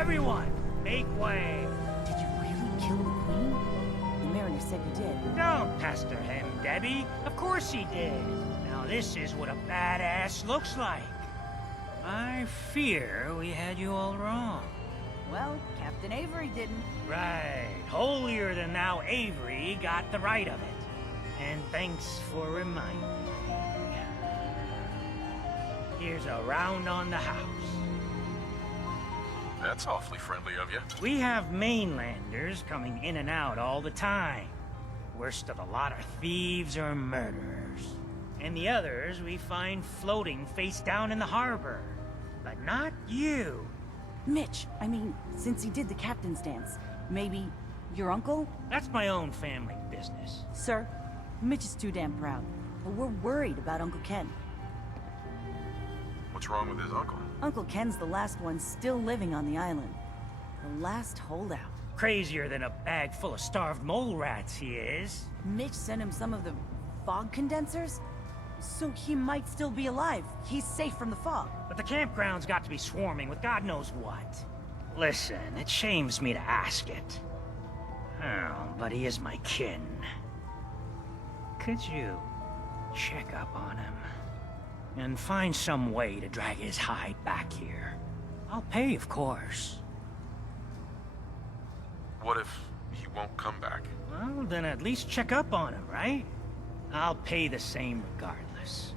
Everyone, make way. Did you really kill the queen? The mariner said you did. Don't pester him, Debbie. Of course he did. Now this is what a badass looks like. I fear we had you all wrong. Well, Captain Avery didn't. Right. Holier than thou Avery got the right of it. And thanks for reminding me. Here's a round on the house. That's awfully friendly of you. We have mainlanders coming in and out all the time. Worst of the lot are thieves or murderers. And the others we find floating face down in the harbor. But not you. Mitch, I mean, since he did the captain's dance, maybe your uncle? That's my own family business. Sir, Mitch is too damn proud. But we're worried about Uncle Ken. What's wrong with his uncle? Uncle Ken's the last one still living on the island. The last holdout. Crazier than a bag full of starved mole rats, he is. Mitch sent him some of the fog condensers? So he might still be alive. He's safe from the fog. But the campground's got to be swarming with God knows what. Listen, it shames me to ask it. Oh, but he is my kin. Could you check up on him? And find some way to drag his hide back here. I'll pay, of course. What if he won't come back? Well, then at least check up on him, right? I'll pay the same regardless.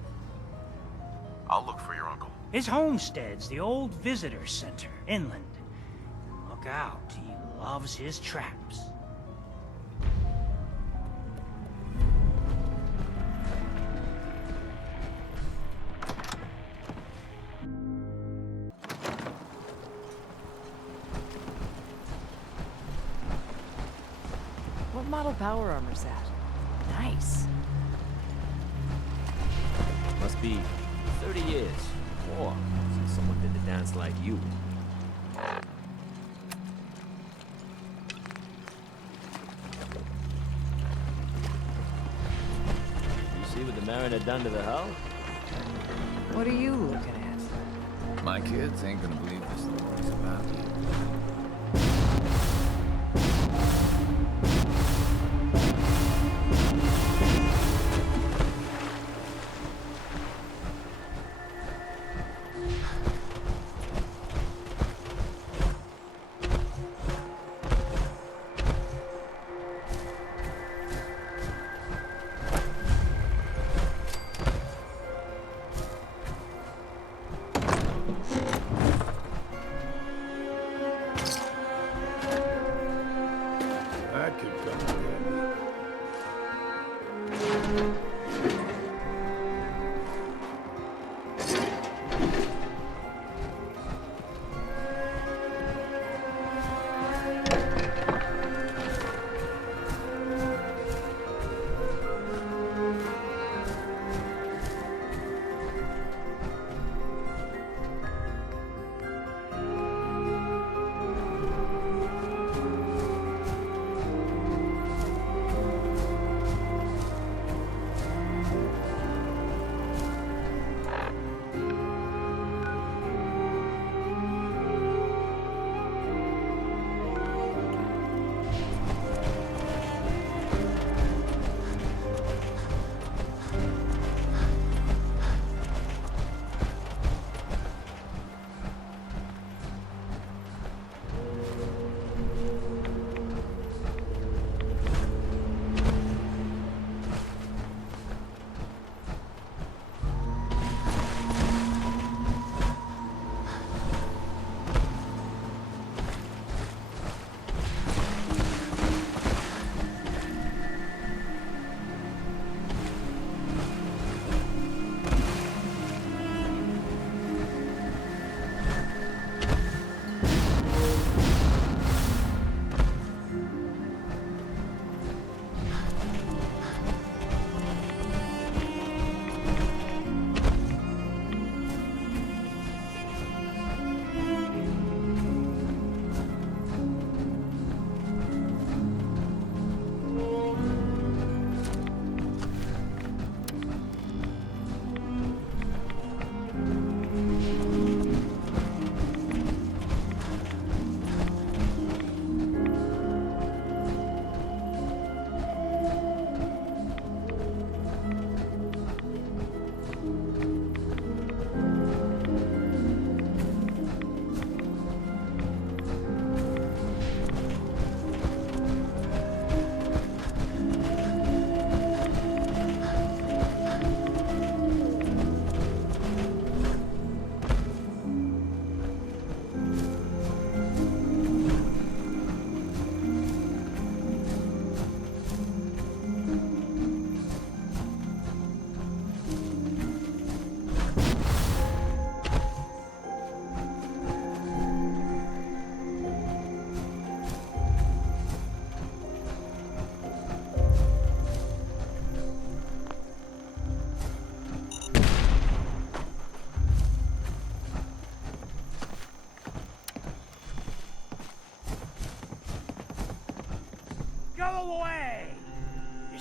I'll look for your uncle. His homestead's the old visitor center, inland. Look out, he loves his traps. What model power armor's that? Nice. Must be 30 years or since someone did a dance like you. You see what the mariner done to the hull? What are you looking at? My kids ain't gonna believe this story's about you.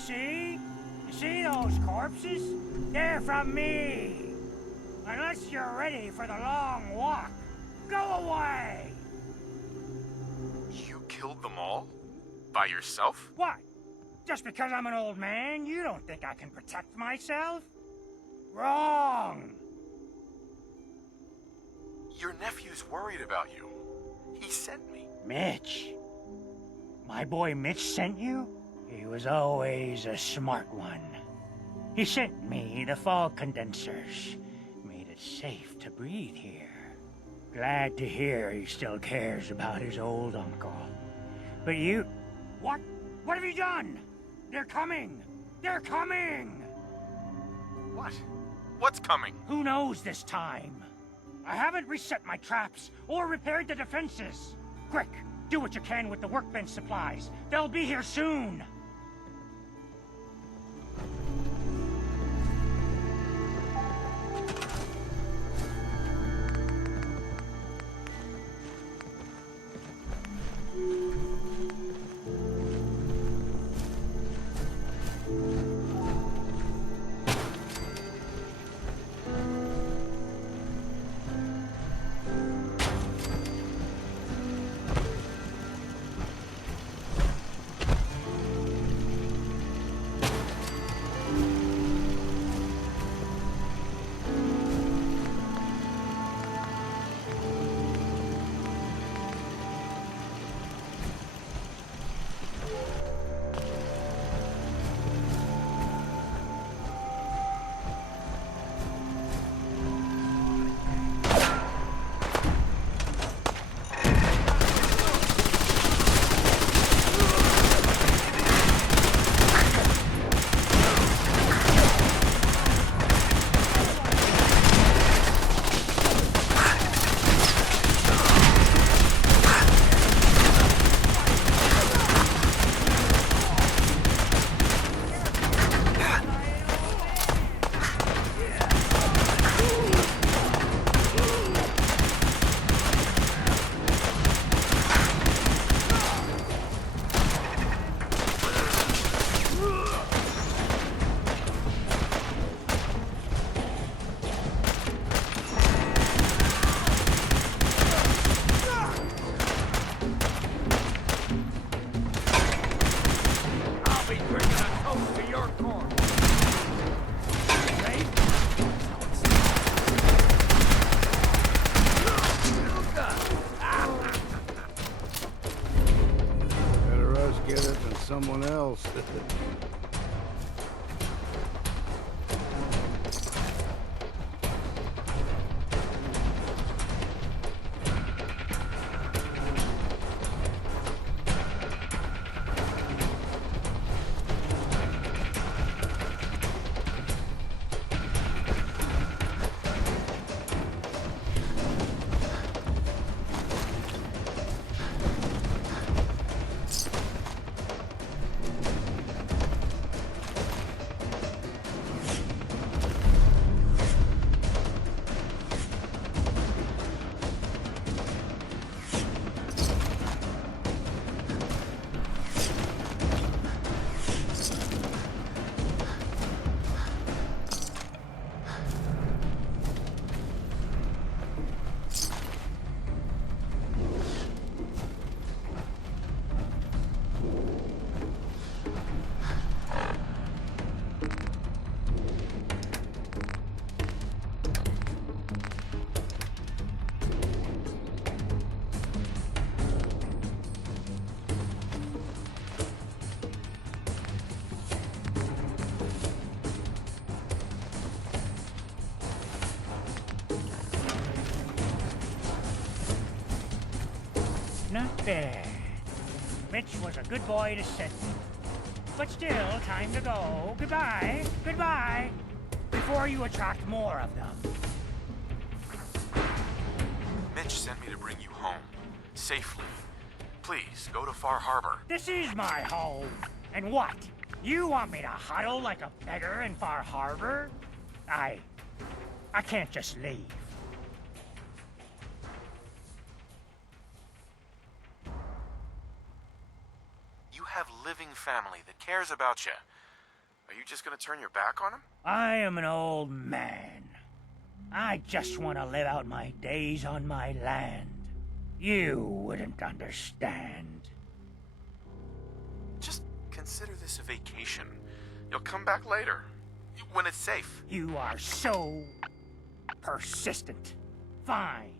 see? You see those corpses? They're from me. Unless you're ready for the long walk, go away! You killed them all? By yourself? What? Just because I'm an old man, you don't think I can protect myself? Wrong! Your nephew's worried about you. He sent me. Mitch? My boy Mitch sent you? He was always a smart one. He sent me the fog condensers. Made it safe to breathe here. Glad to hear he still cares about his old uncle. But you... What? What have you done? They're coming! They're coming! What? What's coming? Who knows this time? I haven't reset my traps or repaired the defenses. Quick, do what you can with the workbench supplies. They'll be here soon. Someone else. Not bad. Mitch was a good boy to send me. But still, time to go. Goodbye. Goodbye. Before you attract more of them. Mitch sent me to bring you home. Safely. Please, go to Far Harbor. This is my home. And what? You want me to huddle like a beggar in Far Harbor? I can't just leave. You have living family that cares about you. Are you just gonna turn your back on him? I am an old man. I just want to live out my days on my land. You wouldn't understand. Just consider this a vacation. You'll come back later, when it's safe. You are so persistent. Fine.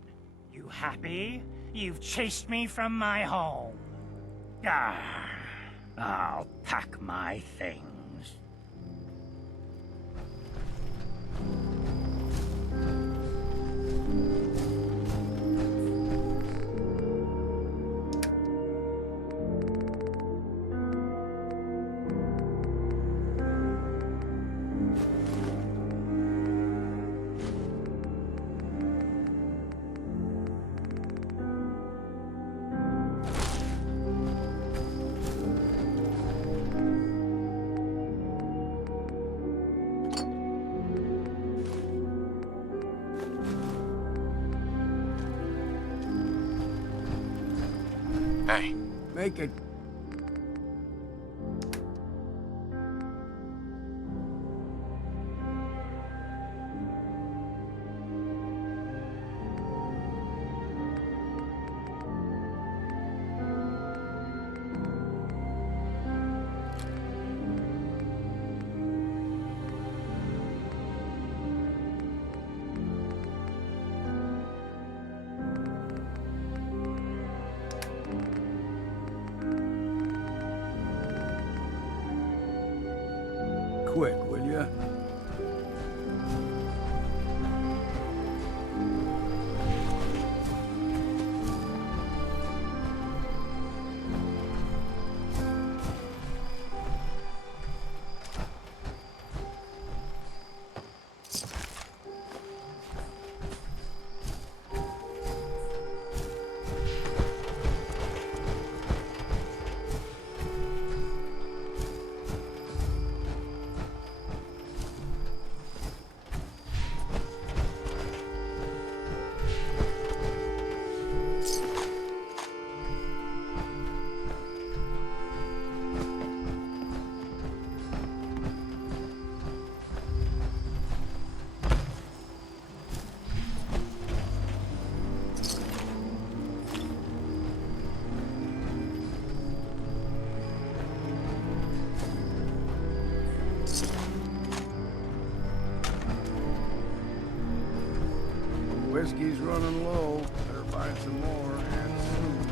You happy? You've chased me from my home. Ah, I'll pack my things. Hey, Make it. Quick, will ya? Whiskey's running low. Better find some more and soon.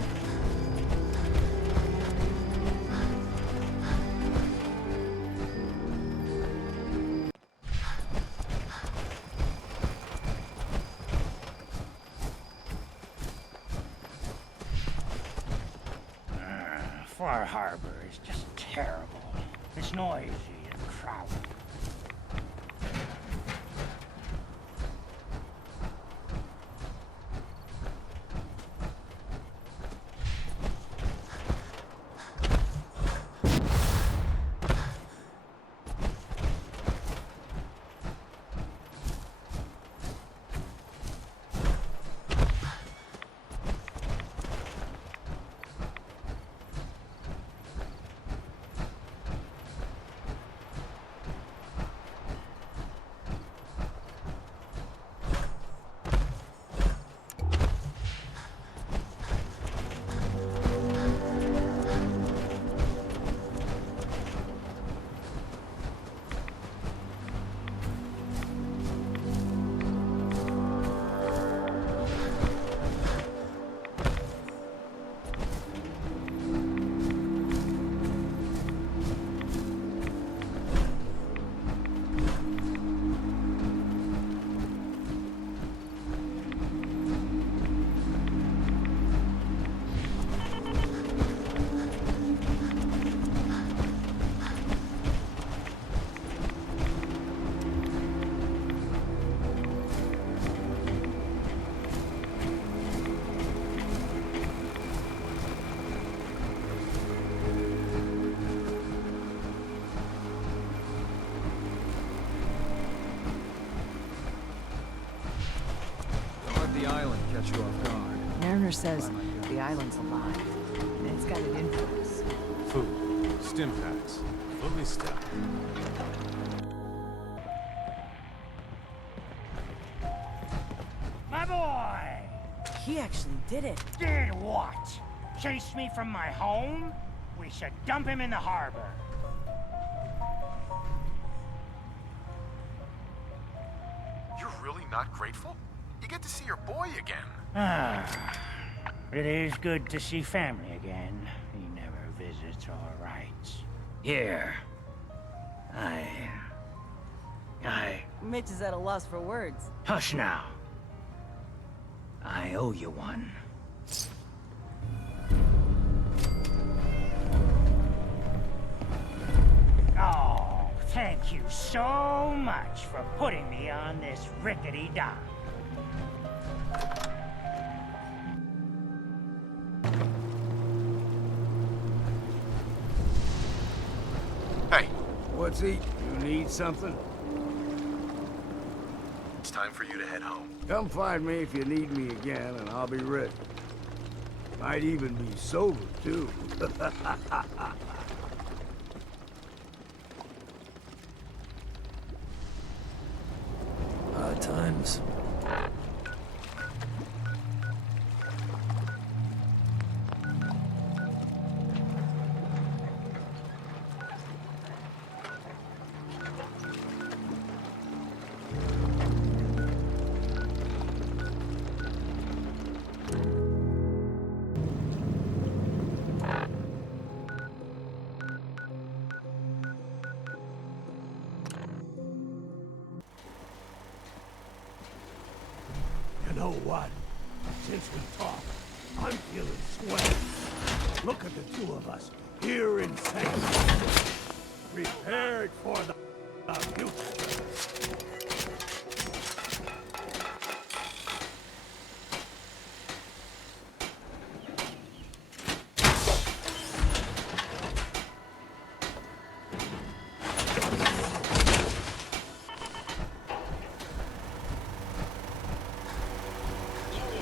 Far Harbor is just terrible. It's noisy and crowded. catch you off guard. Mariner says the island's alive, and it's got it in for us. Food, stim packs, Fully stocked. My boy! He actually did it. Did what? Chased me from my home? We should dump him in the harbor. You're really not grateful? You get to see your boy again. Ah, it is good to see family again. He never visits all right. Here. Mitch is at a loss for words. Hush now. I owe you one. Oh, thank you so much for putting me on this rickety dock. Hey, What's he? You need something? it's time for you to head home. Come find me if you need me again, and I'll be ready. Might even be sober, too. Odd times. You know what? Since we talked, I'm feeling sweaty. Look at the two of us, here in safety. Prepared for the future.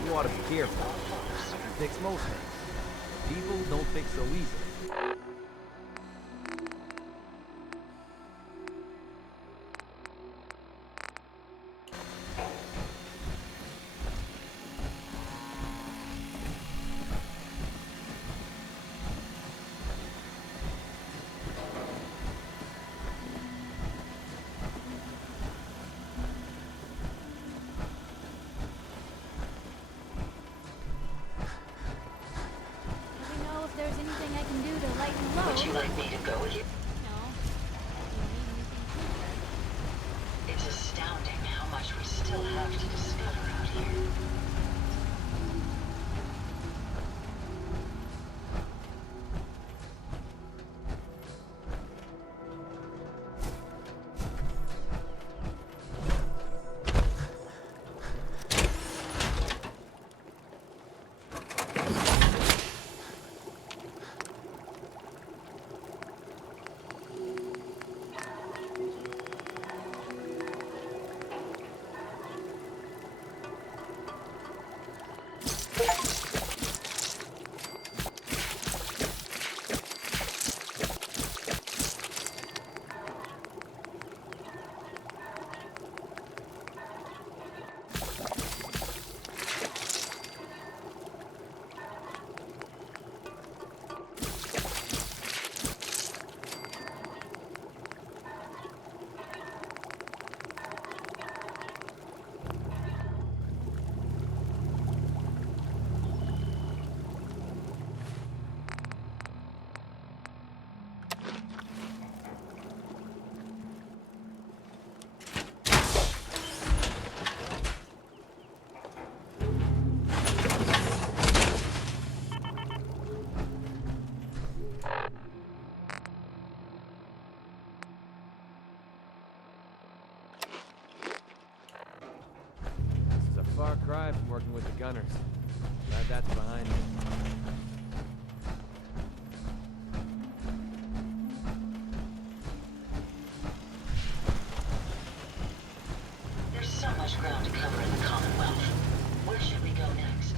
You ought to be careful. You can fix most things. People don't fix so easily. Do we know if there's anything I can do to lighten the load? Would you like me to go with you? No. Do you need anything It's astounding how much we still have to discover out here. This is a far cry from working with the gunners. Glad that's behind me. There's so much ground to cover in the Commonwealth. Where should we go next?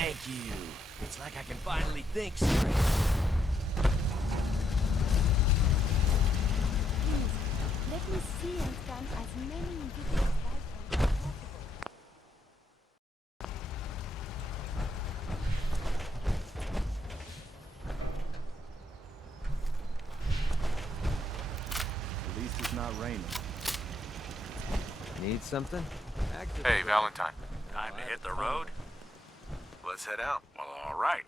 Thank you. It's like I can finally think straight. Please, let me see and scan as many individual items as possible. At least it's not raining. Need something? Hey, Valentine. Time to hit the road? Let's head out. Well, all right.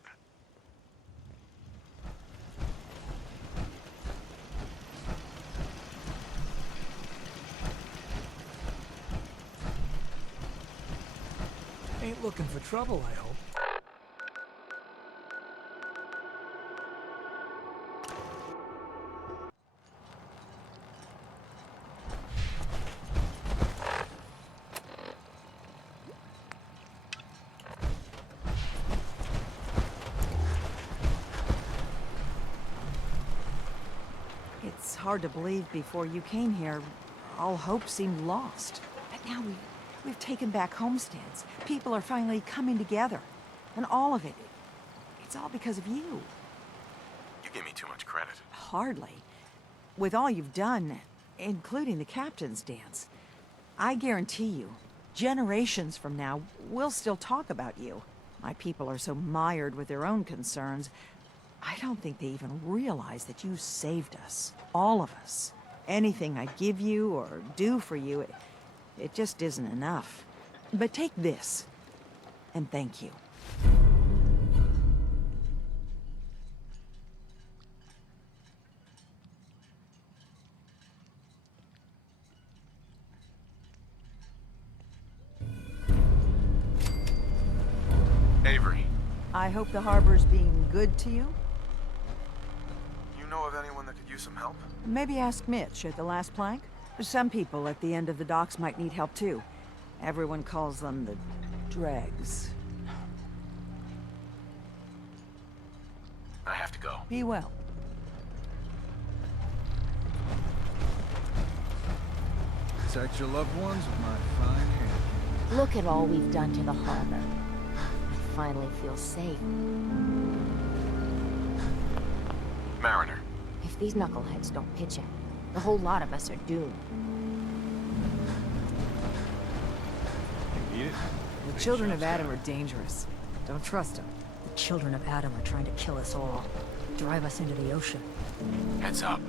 Ain't looking for trouble, I hope. It's hard to believe before you came here, all hope seemed lost. But now we've taken back homesteads. People are finally coming together. And all of it, it's all because of you. You give me too much credit. Hardly. With all you've done, including the captain's dance, I guarantee you, generations from now, we'll still talk about you. My people are so mired with their own concerns, I don't think they even realize that you saved us. All of us. Anything I give you or do for you, it just isn't enough. But take this, and thank you. Avery, I hope the harbor's being good to you. you know of anyone that could use some help? Maybe ask Mitch at the last plank. Some people at the end of the docks might need help too. Everyone calls them the dregs. I have to go. Be well. Protect your loved ones with my fine hand. Look at all we've done to the harbor. I finally feel safe. Mariner. If these knuckleheads don't pitch in, the whole lot of us are doomed. Eat it? The children of Adam are dangerous. Don't trust them. The children of Adam are trying to kill us all. Drive us into the ocean. Heads up.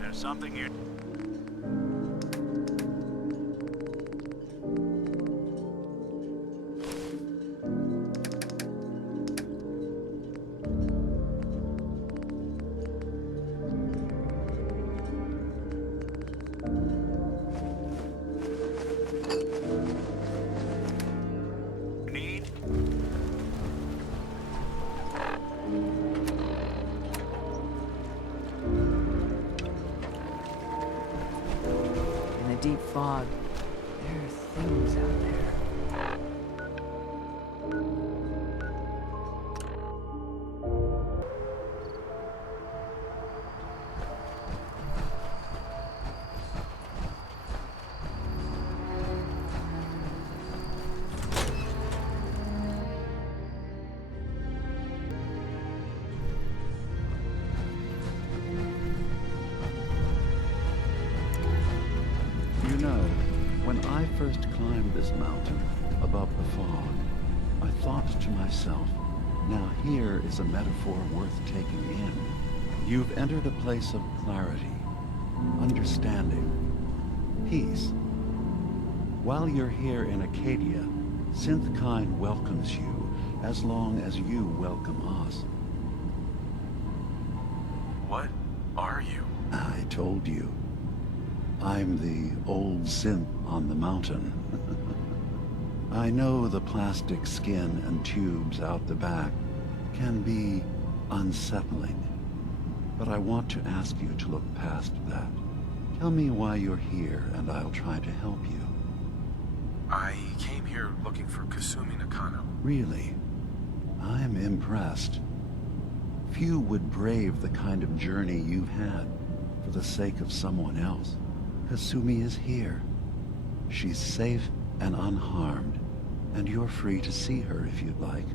There's something you... need? In the deep fog, there are things out there. You know, when I first climbed this mountain above the fog, I thought to myself, now here is a metaphor worth taking in. You've entered a place of clarity, understanding, peace. While you're here in Acadia, Synthkind welcomes you as long as you welcome us. What are you? I told you. I'm the old synth on the mountain. I know the plastic skin and tubes out the back can be unsettling, but I want to ask you to look past that. Tell me why you're here, and I'll try to help you. I came here looking for Kasumi Nakano. Really? I'm impressed. Few would brave the kind of journey you've had for the sake of someone else. Kasumi is here. She's safe and unharmed, and you're free to see her if you'd like.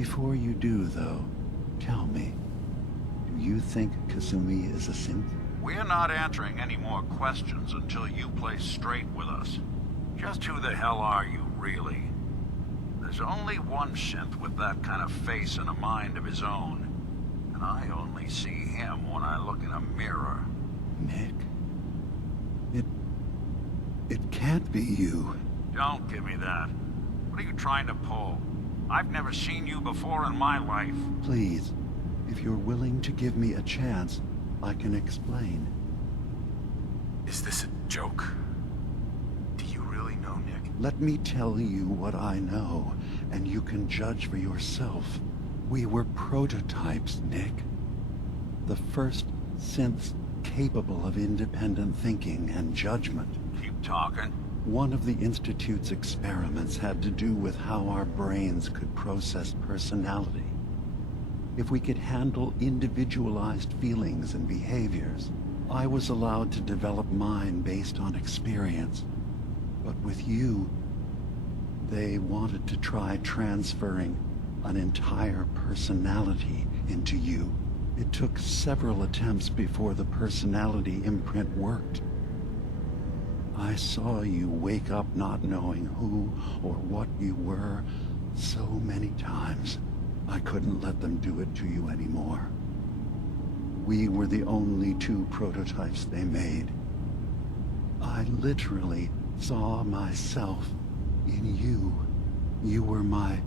Before you do, though, tell me, do you think Kasumi is a synth? We're not answering any more questions until you play straight with us. Just who the hell are you, really? There's only one synth with that kind of face and a mind of his own. And I only see him when I look in a mirror. Nick? It can't be you. Don't give me that. What are you trying to pull? I've never seen you before in my life. Please, if you're willing to give me a chance, I can explain. Is this a joke? Do you really know Nick? Let me tell you what I know, and you can judge for yourself. We were prototypes, Nick. The first synths capable of independent thinking and judgment. Keep talking. One of the Institute's experiments had to do with how our brains could process personality. If we could handle individualized feelings and behaviors, I was allowed to develop mine based on experience. But with you, they wanted to try transferring an entire personality into you. It took several attempts before the personality imprint worked. I saw you wake up not knowing who or what you were so many times. I couldn't let them do it to you anymore. We were the only two prototypes they made. I literally saw myself in you. You were my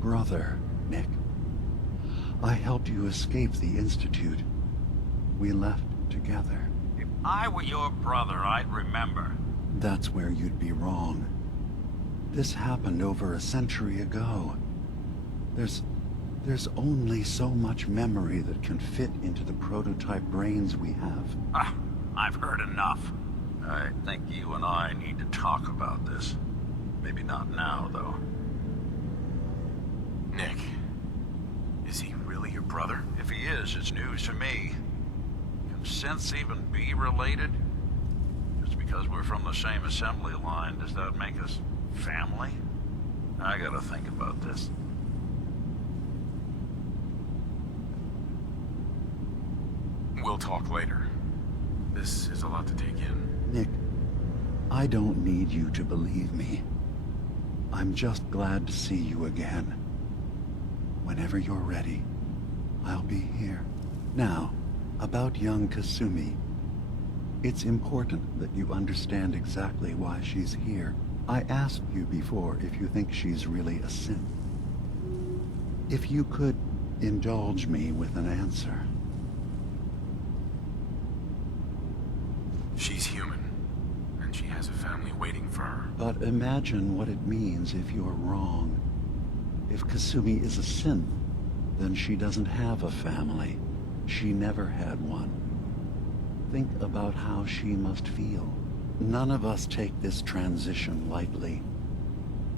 brother, Nick. I helped you escape the Institute. We left together. If I were your brother, I'd remember. That's where you'd be wrong. This happened over a century ago. There's only so much memory that can fit into the prototype brains we have. I've heard enough. I think you and I need to talk about this. Maybe not now, though. Nick, is he really your brother? If he is, it's news to me. Can synths even be related? Just because we're from the same assembly line, does that make us family? I gotta think about this. We'll talk later. This is a lot to take in. Nick, I don't need you to believe me. I'm just glad to see you again. Whenever you're ready, I'll be here. Now, about young Kasumi. It's important that you understand exactly why she's here. I asked you before if you think she's really a synth. If you could indulge me with an answer. She's human, and she has a family waiting for her. But imagine what it means if you're wrong. If Kasumi is a synth, then she doesn't have a family. She never had one. Think about how she must feel. None of us take this transition lightly.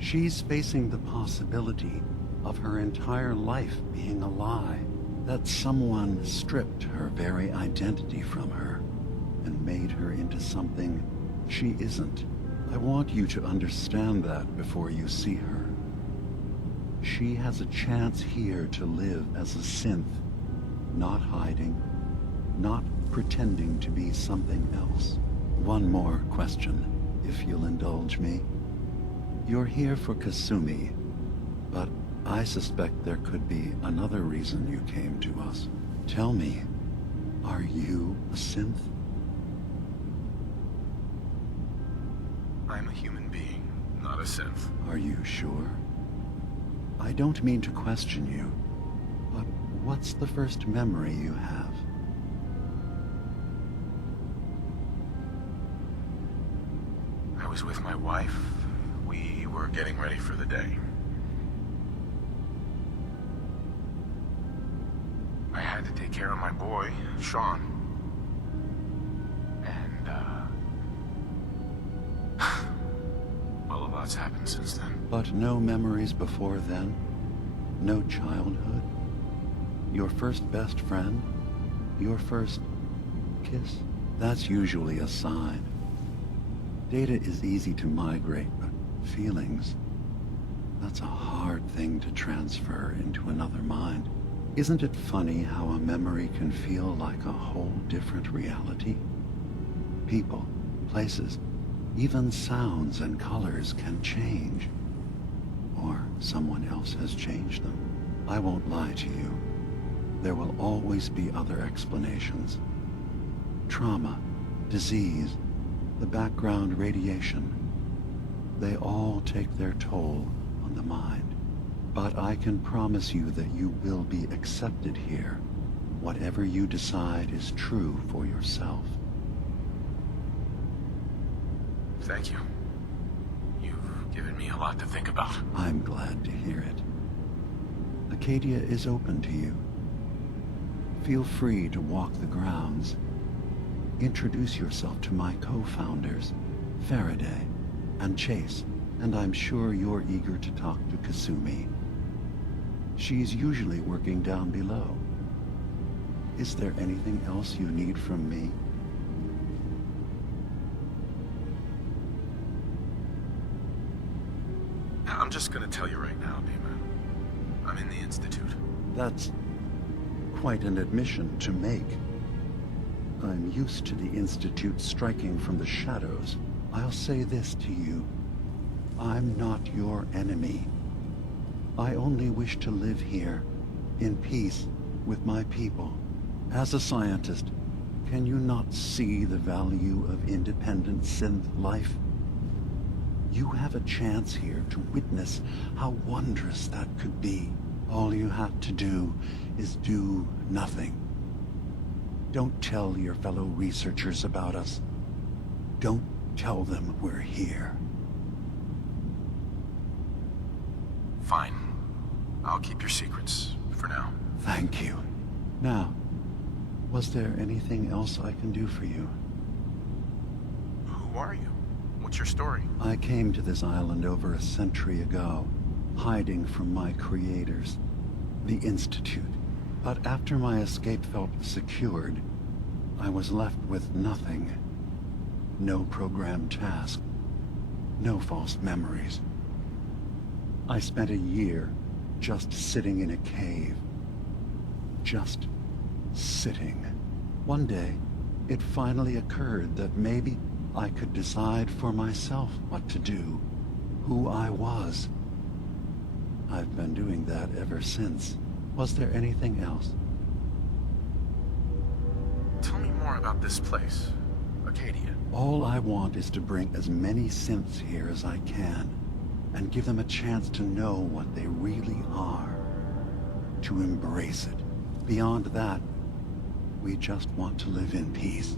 She's facing the possibility of her entire life being a lie, that someone stripped her very identity from her and made her into something she isn't. I want you to understand that before you see her. She has a chance here to live as a synth, not hiding, not pretending to be something else. One more question, if you'll indulge me. You're here for Kasumi, but I suspect there could be another reason you came to us. Tell me, are you a synth? I'm a human being, not a synth. Are you sure? I don't mean to question you, but what's the first memory you have? I was with my wife. We were getting ready for the day. I had to take care of my boy, Sean. And, well, a lot's happened since then. But no memories before then? No childhood? Your first best friend? Your first kiss? That's usually a sign. Data is easy to migrate, but feelings, That's a hard thing to transfer into another mind. Isn't it funny how a memory can feel like a whole different reality? People, places, even sounds and colors can change. Or someone else has changed them. I won't lie to you. There will always be other explanations. Trauma, disease, the background radiation. They all take their toll on the mind. But I can promise you that you will be accepted here. Whatever you decide is true for yourself. Thank you. You've given me a lot to think about. I'm glad to hear it. Acadia is open to you. Feel free to walk the grounds. Introduce yourself to my co-founders, Faraday and Chase, and I'm sure you're eager to talk to Kasumi. She's usually working down below. Is there anything else you need from me? I'm just gonna tell you right now, DiMۆ. I'm in the Institute. That's quite an admission to make. I'm used to the Institute striking from the shadows. I'll say this to you. I'm not your enemy. I only wish to live here, in peace, with my people. As a scientist, can you not see the value of independent synth life? You have a chance here to witness how wondrous that could be. All you have to do is do nothing. Don't tell your fellow researchers about us. Don't tell them we're here. Fine. I'll keep your secrets for now. Thank you. Now, was there anything else I can do for you? Who are you? What's your story? I came to this island over a century ago, hiding from my creators, the Institute. But after my escape felt secured, I was left with nothing. No programmed task. No false memories. I spent a year just sitting in a cave. Just sitting. One day, it finally occurred that maybe I could decide for myself what to do, who I was. I've been doing that ever since. Was there anything else? Tell me more about this place, Acadia. All I want is to bring as many synths here as I can, and give them a chance to know what they really are. To embrace it. Beyond that, we just want to live in peace.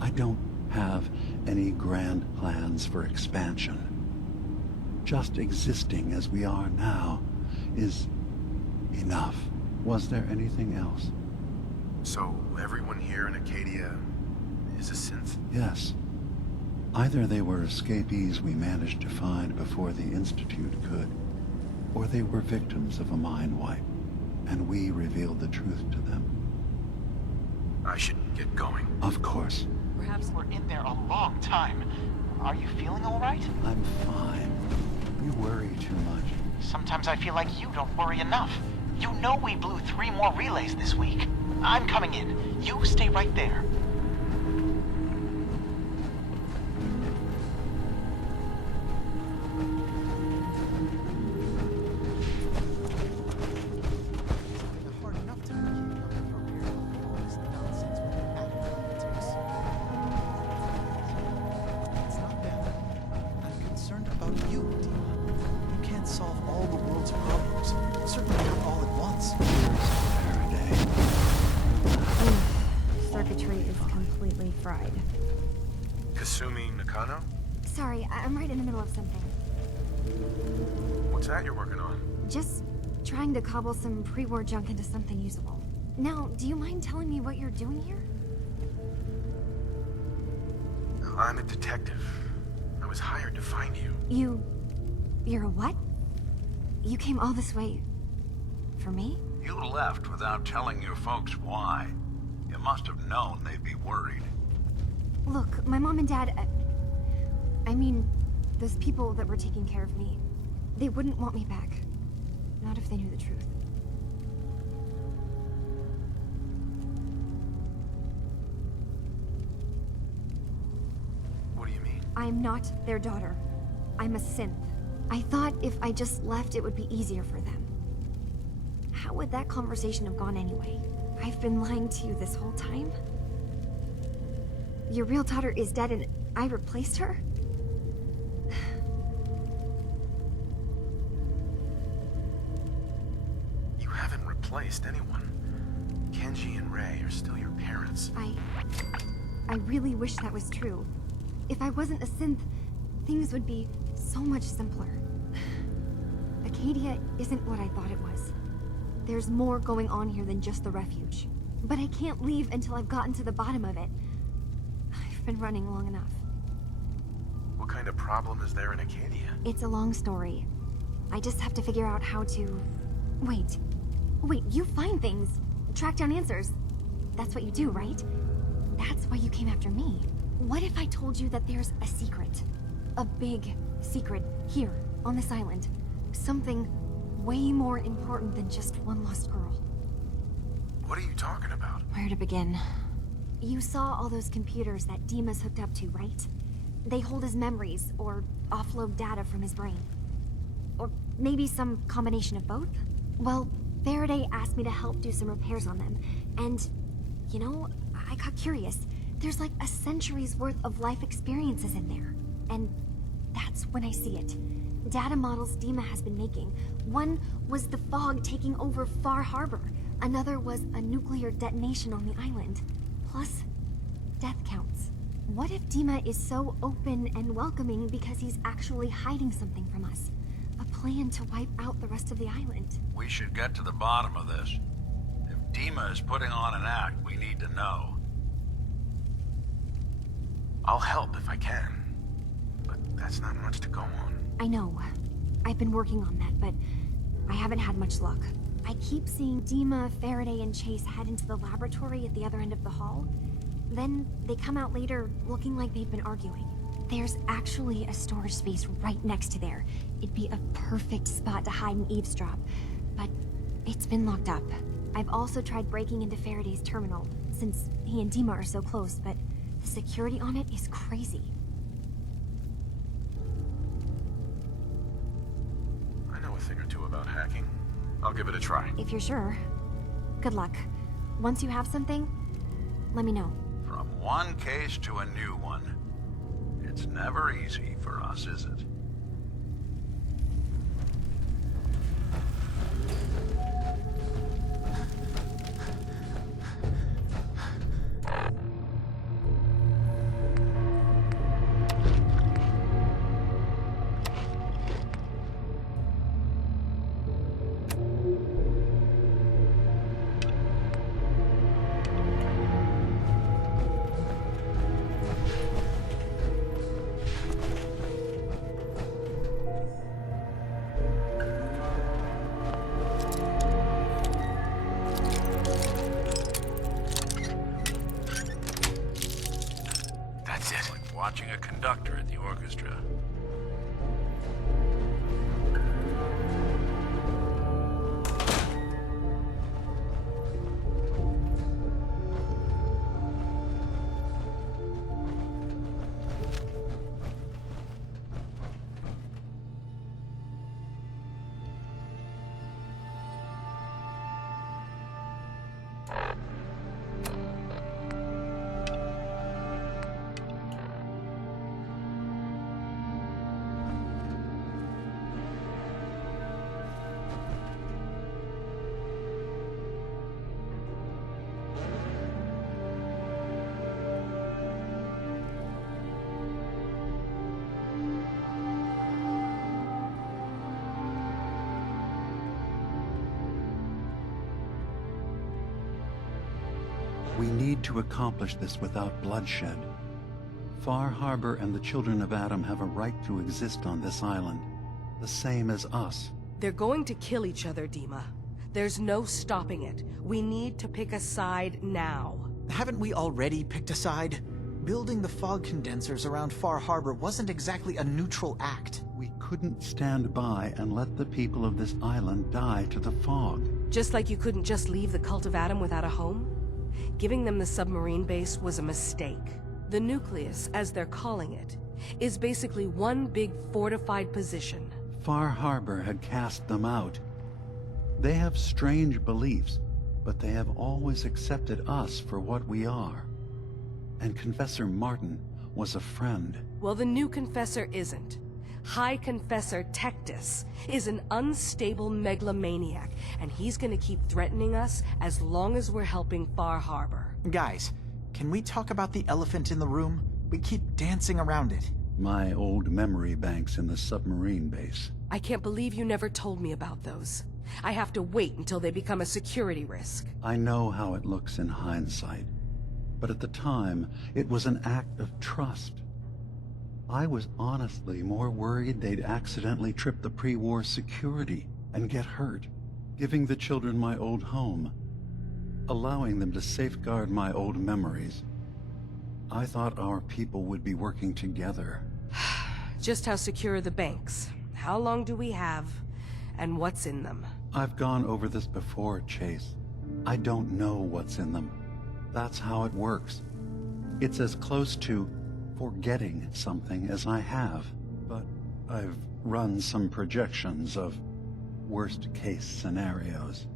I don't have any grand plans for expansion. Just existing as we are now is enough. Was there anything else? So, everyone here in Acadia is a synth? Yes. Either they were escapees we managed to find before the Institute could, or they were victims of a mind wipe, and we revealed the truth to them. I should get going. Of course. Perhaps we're in there a long time. Are you feeling all right? I'm fine. You worry too much. Sometimes I feel like you don't worry enough. You know we blew 3 more relays this week. I'm coming in. You stay right there. Kasumi Nakano? Sorry, I'm right in the middle of something. What's that you're working on? Just trying to cobble some pre-war junk into something usable. Now, do you mind telling me what you're doing here? I'm a detective. I was hired to find you. You're a what? You came all this way... for me? You left without telling your folks why. You must have known they'd be worried. Look, my mom and dad... I mean, those people that were taking care of me... They wouldn't want me back. Not if they knew the truth. What do you mean? I'm not their daughter. I'm a synth. I thought if I just left, it would be easier for them. How would that conversation have gone anyway? I've been lying to you this whole time? Your real daughter is dead and I replaced her? You haven't replaced anyone. Kenji and Ray are still your parents. I really wish that was true. If I wasn't a synth, things would be so much simpler. Acadia isn't what I thought it was. There's more going on here than just the refuge. But I can't leave until I've gotten to the bottom of it. I've been running long enough. What kind of problem is there in Acadia? It's a long story. I just have to figure out how to... Wait, you find things. Track down answers. That's what you do, right? That's why you came after me. What if I told you that there's a secret? A big secret here, on this island. Something way more important than just one lost girl. What are you talking about? Where to begin? You saw all those computers that DiMå's hooked up to, right? They hold his memories, or offload data from his brain. Or maybe some combination of both? Well, Faraday asked me to help do some repairs on them, and, you know, I got curious. There's like a century's worth of life experiences in there. And that's when I see it. Data models DiMå has been making. One was the fog taking over Far Harbor. Another was a nuclear detonation on the island. Plus, death counts. What if DiMå is so open and welcoming because he's actually hiding something from us? A plan to wipe out the rest of the island. We should get to the bottom of this. If DiMå is putting on an act, we need to know. I'll help if I can. But that's not much to go on. I know. I've been working on that, but I haven't had much luck. I keep seeing DiMå, Faraday, and Chase head into the laboratory at the other end of the hall. Then they come out later looking like they've been arguing. There's actually a storage space right next to there. It'd be a perfect spot to hide and eavesdrop, but it's been locked up. I've also tried breaking into Faraday's terminal, since he and DiMå are so close, but the security on it is crazy. I know a thing or two about hacking. I'll give it a try. If you're sure. Good luck. Once you have something, let me know. From one case to a new one. It's never easy for us, is it? Watching a conductor at the orchestra. We need to accomplish this without bloodshed. Far Harbor and the children of Adam have a right to exist on this island, the same as us. They're going to kill each other, DiMå. There's no stopping it. We need to pick a side now. Haven't we already picked a side? Building the fog condensers around Far Harbor wasn't exactly a neutral act. We couldn't stand by and let the people of this island die to the fog. Just like you couldn't just leave the Cult of Adam without a home? Giving them the submarine base was a mistake. The nucleus, as they're calling it, is basically one big fortified position. Far Harbor had cast them out. They have strange beliefs, but they have always accepted us for what we are. And Confessor Martin was a friend. Well, the new Confessor isn't. High Confessor Tectus is an unstable megalomaniac, and he's gonna keep threatening us as long as we're helping Far Harbor. Guys, can we talk about the elephant in the room? We keep dancing around it. My old memory banks in the submarine base. I can't believe you never told me about those. I have to wait until they become a security risk. I know how it looks in hindsight, but at the time, it was an act of trust. I was honestly more worried they'd accidentally trip the pre-war security and get hurt, giving the children my old home, allowing them to safeguard my old memories. I thought our people would be working together. Just how secure are the banks? How long do we have? And what's in them? I've gone over this before, Chase. I don't know what's in them. That's how it works. It's as close to forgetting something as I have, but I've run some projections of worst-case scenarios.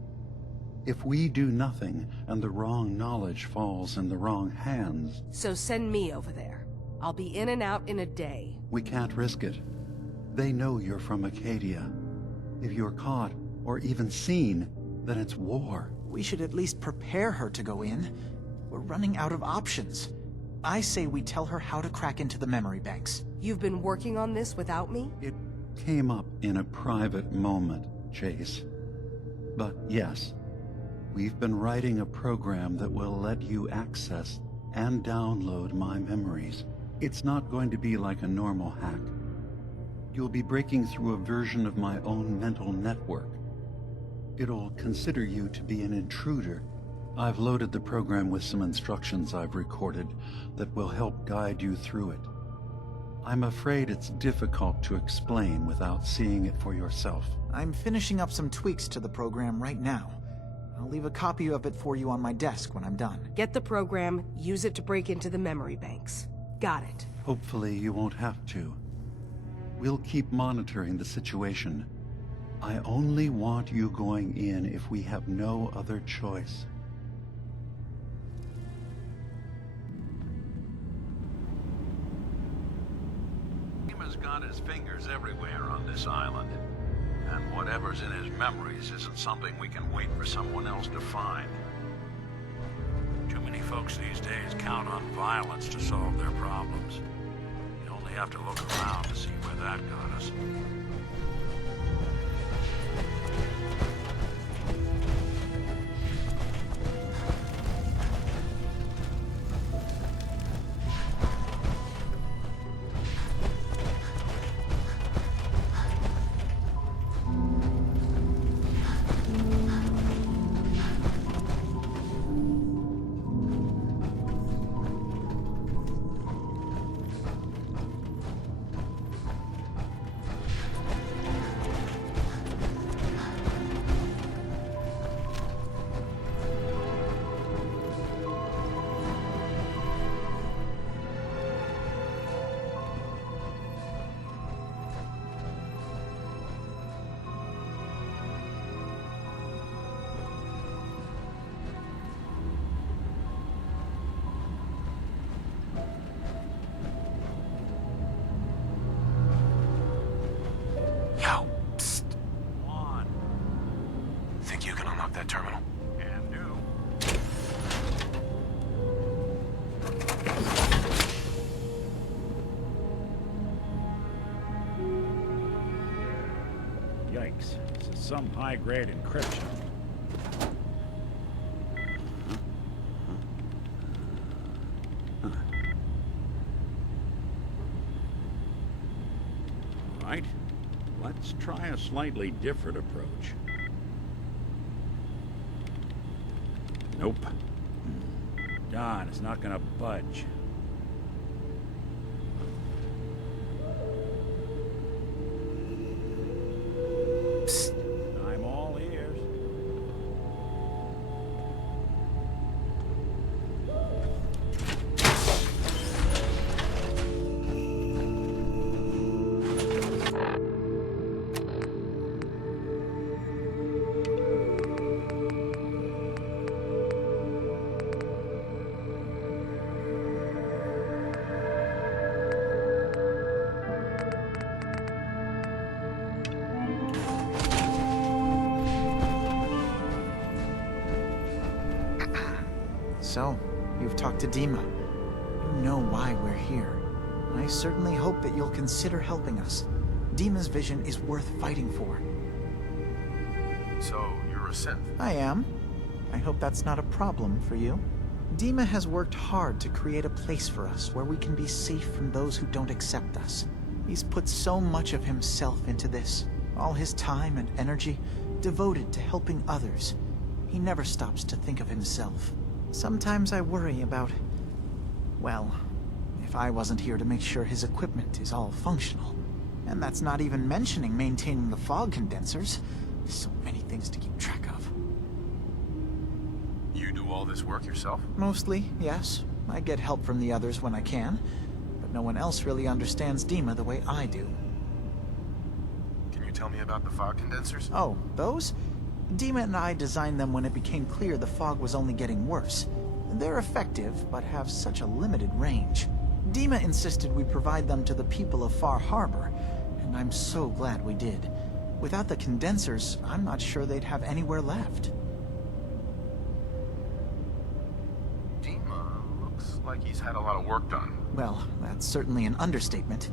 If we do nothing and the wrong knowledge falls in the wrong hands... So send me over there. I'll be in and out in a day. We can't risk it. They know you're from Acadia. If you're caught, or even seen, then it's war. We should at least prepare her to go in. We're running out of options. I say we tell her how to crack into the memory banks. You've been working on this without me? It came up in a private moment, Chase. But yes, we've been writing a program that will let you access and download my memories. It's not going to be like a normal hack. You'll be breaking through a version of my own mental network. It'll consider you to be an intruder. I've loaded the program with some instructions I've recorded that will help guide you through it. I'm afraid it's difficult to explain without seeing it for yourself. I'm finishing up some tweaks to the program right now. I'll leave a copy of it for you on my desk when I'm done. Get the program, use it to break into the memory banks. Got it. Hopefully you won't have to. We'll keep monitoring the situation. I only want you going in if we have no other choice. Dima's got his fingers everywhere on this island. And whatever's in his memories isn't something we can wait for someone else to find. Too many folks these days count on violence to solve their problems. You only have to look around to see where that got us. That terminal. Can do. Yikes. This is some high-grade encryption. Right. Let's try a slightly different approach. Nope. Darn, it's not gonna budge. I'm all ears. So, you've talked to DiMۆ. You know why we're here. I certainly hope that you'll consider helping us. DiMۆ's vision is worth fighting for. So, you're a synth? I am. I hope that's not a problem for you. DiMۆ has worked hard to create a place for us where we can be safe from those who don't accept us. He's put so much of himself into this, all his time and energy devoted to helping others. He never stops to think of himself. Sometimes I worry about, well, if I wasn't here to make sure his equipment is all functional. And that's not even mentioning maintaining the fog condensers. So many things to keep track of. You do all this work yourself? Mostly, yes. I get help from the others when I can, but no one else really understands DiMۆ the way I do. Can you tell me about the fog condensers? Oh, those? DiMۆ and I designed them when it became clear the fog was only getting worse. They're effective, but have such a limited range. DiMۆ insisted we provide them to the people of Far Harbor, and I'm so glad we did. Without the condensers, I'm not sure they'd have anywhere left. DiMۆ looks like he's had a lot of work done. Well, that's certainly an understatement.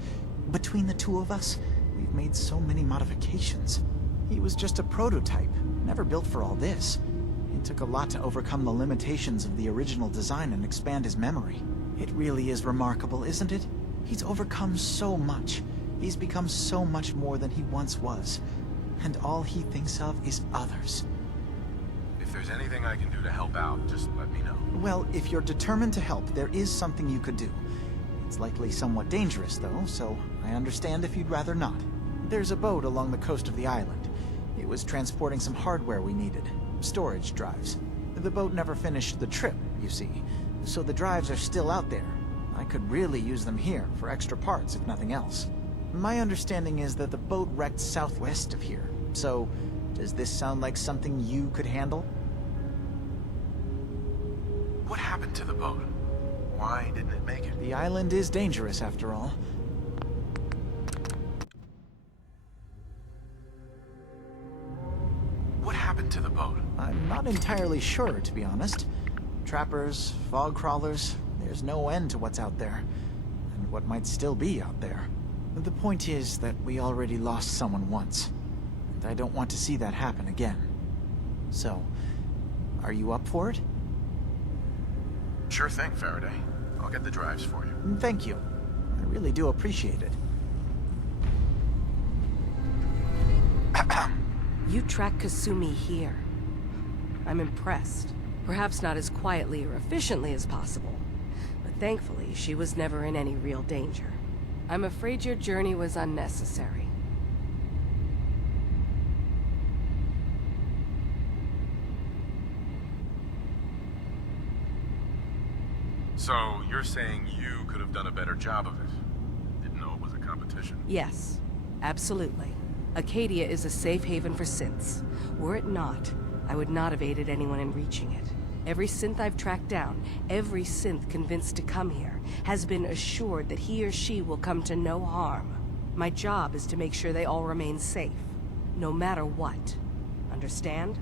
Between the two of us, we've made so many modifications. He was just a prototype, never built for all this. It took a lot to overcome the limitations of the original design and expand his memory. It really is remarkable, isn't it? He's overcome so much. He's become so much more than he once was. And all he thinks of is others. If there's anything I can do to help out, just let me know. Well, if you're determined to help, there is something you could do. It's likely somewhat dangerous, though, so I understand if you'd rather not. There's a boat along the coast of the island. It was transporting some hardware we needed. Storage drives. The boat never finished the trip, you see, so the drives are still out there. I could really use them here for extra parts, if nothing else. My understanding is that the boat wrecked southwest of here, so does this sound like something you could handle? What happened to the boat? Why didn't it make it? The island is dangerous, after all. What happened to the boat? I'm not entirely sure, to be honest. Trappers, fog crawlers, there's no end to what's out there. And what might still be out there. The point is that we already lost someone once. And I don't want to see that happen again. So, are you up for it? Sure thing, Faraday. I'll get the drives for you. Thank you. I really do appreciate it. You track Kasumi here. I'm impressed. Perhaps not as quietly or efficiently as possible, but thankfully she was never in any real danger. I'm afraid your journey was unnecessary. So, you're saying you could have done a better job of it? Didn't know it was a competition? Yes, absolutely. Acadia is a safe haven for synths. Were it not, I would not have aided anyone in reaching it. Every synth I've tracked down, every synth convinced to come here, has been assured that he or she will come to no harm. My job is to make sure they all remain safe, no matter what. Understand?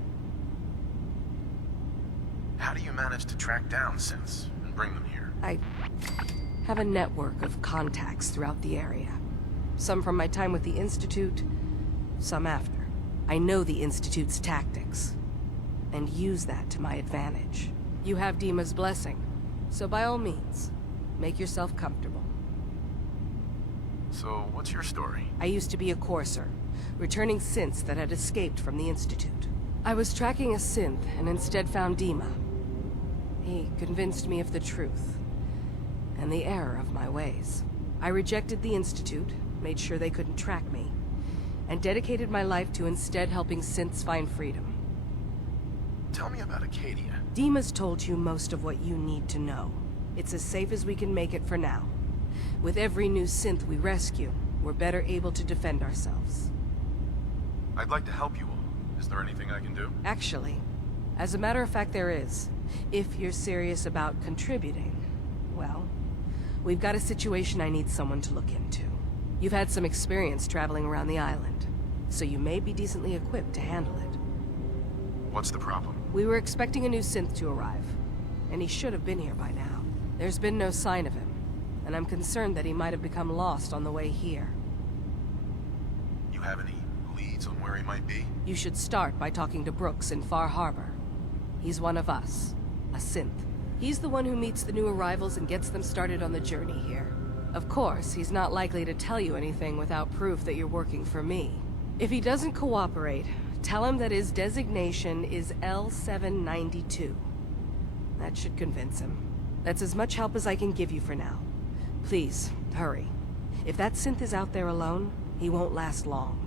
How do you manage to track down synths and bring them here? I have a network of contacts throughout the area. Some from my time with the Institute, some after. I know the Institute's tactics, and use that to my advantage. You have DiMۆ's blessing, so by all means, make yourself comfortable. So, what's your story? I used to be a courser, returning synths that had escaped from the Institute. I was tracking a synth and instead found DiMۆ. He convinced me of the truth, and the error of my ways. I rejected the Institute, made sure they couldn't track me, and dedicated my life to instead helping synths find freedom. Tell me about Acadia. DiMå's told you most of what you need to know. It's as safe as we can make it for now. With every new synth we rescue, we're better able to defend ourselves. I'd like to help you all. Is there anything I can do? Actually, as a matter of fact, there is. If you're serious about contributing, well, we've got a situation I need someone to look into. You've had some experience traveling around the island, so you may be decently equipped to handle it. What's the problem? We were expecting a new synth to arrive, and he should have been here by now. There's been no sign of him, and I'm concerned that he might have become lost on the way here. You have any leads on where he might be? You should start by talking to Brooks in Far Harbor. He's one of us, a synth. He's the one who meets the new arrivals and gets them started on the journey here. Of course, he's not likely to tell you anything without proof that you're working for me. If he doesn't cooperate, tell him that his designation is L792. That should convince him. That's as much help as I can give you for now. Please, hurry. If that synth is out there alone, he won't last long.